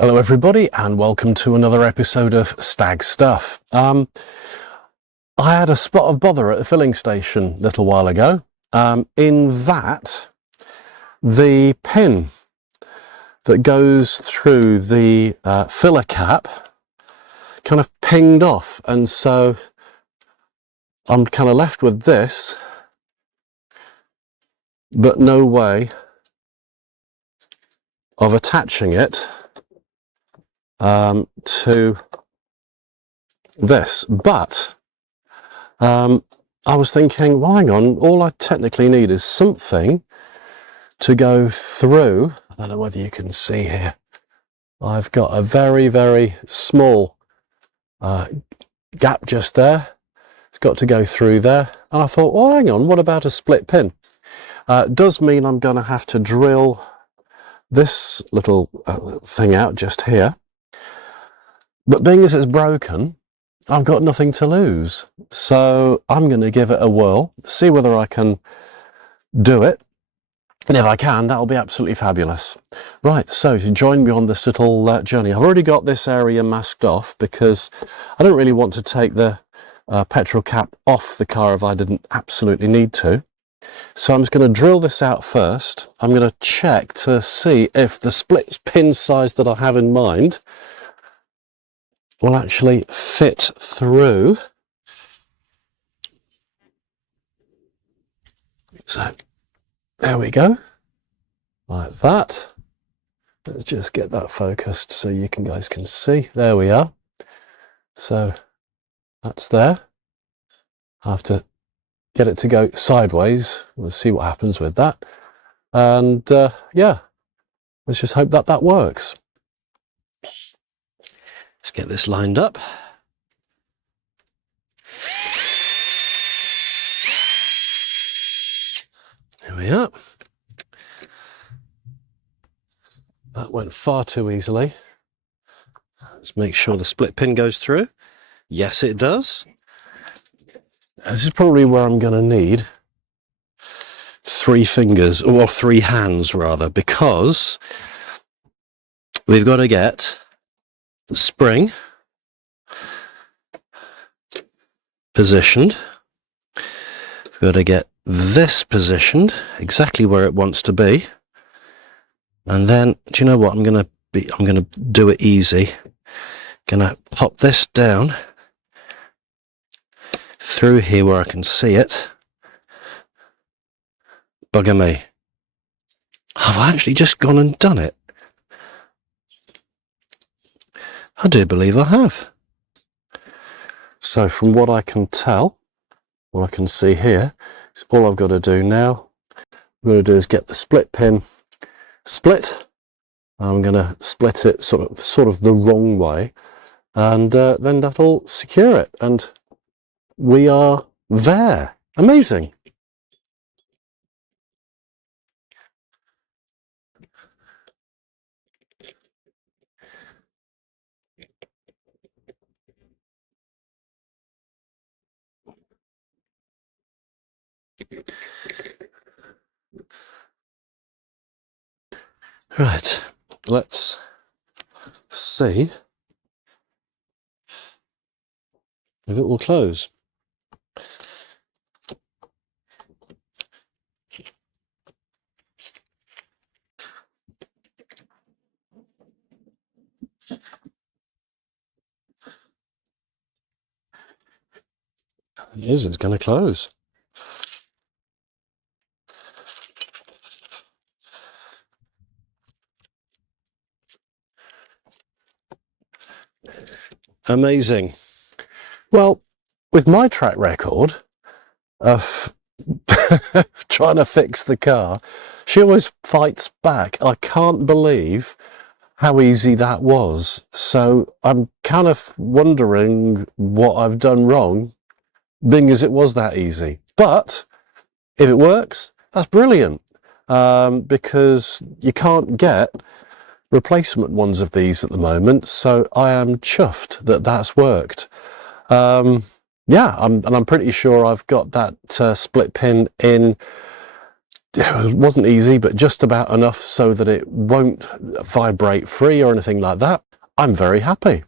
Hello everybody and welcome to another episode of Stag Stuff. I had a spot of bother at the filling station a little while ago, in that the pin that goes through the filler cap kind of pinged off, and so I'm kind of left with this, but no way of attaching it to this. But I was thinking, well, hang on, all I technically need is something to go through. I don't know whether you can see here. I've got a very, very small gap just there. It's got to go through there. And I thought, well, hang on, what about a split pin? It does mean I'm going to have to drill this little thing out just here. But being as it's broken, I've got nothing to lose. So I'm going to give it a whirl, see whether I can do it. And if I can, that'll be absolutely fabulous. Right, so to join me on this little journey, I've already got this area masked off because I don't really want to take the petrol cap off the car if I didn't absolutely need to. So I'm just going to drill this out first. I'm going to check to see if the split pin size that I have in mind will actually fit through. So there we go, like that. Let's just get that focused so you guys can see. There we are. So that's there. I have to get it to go sideways. We'll see what happens with that. And yeah, let's just hope that that works. Let's get this lined up. There we are. That went far too easily. Let's make sure the split pin goes through. Yes, it does. This is probably where I'm going to need 3 fingers, or 3 hands rather, because we've got to get the spring positioned. We've got to get this positioned exactly where it wants to be. And then, do you know what? I'm going to do it easy. Going to pop this down through here where I can see it. Bugger me. I've actually just gone and done it. I do believe I have. So from what I can tell, what I can see here, is all I've got to do now, what I'm going to do is get the split pin split. I'm going to split it sort of the wrong way, and then that'll secure it. And we are there. Amazing. Right, let's see if it will close. It is, it's going to close. Amazing. Well, with my track record of trying to fix the car, she always fights back. I can't believe how easy that was. So I'm kind of wondering what I've done wrong, being as it was that easy. But if it works, that's brilliant, because you can't get replacement ones of these at the moment, so I am chuffed that that's worked. Yeah, I'm pretty sure I've got that split pin in it wasn't easy, but just about enough so that it won't vibrate free or anything like that. I'm very happy.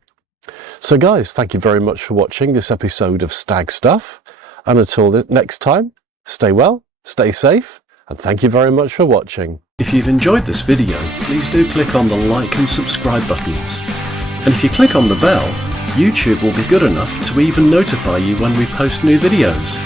So guys, thank you very much for watching this episode of Stag Stuff. And until the next time, stay well, stay safe, and thank you very much for watching. If you've enjoyed this video, please do click on the like and subscribe buttons. And if you click on the bell, YouTube will be good enough to even notify you when we post new videos.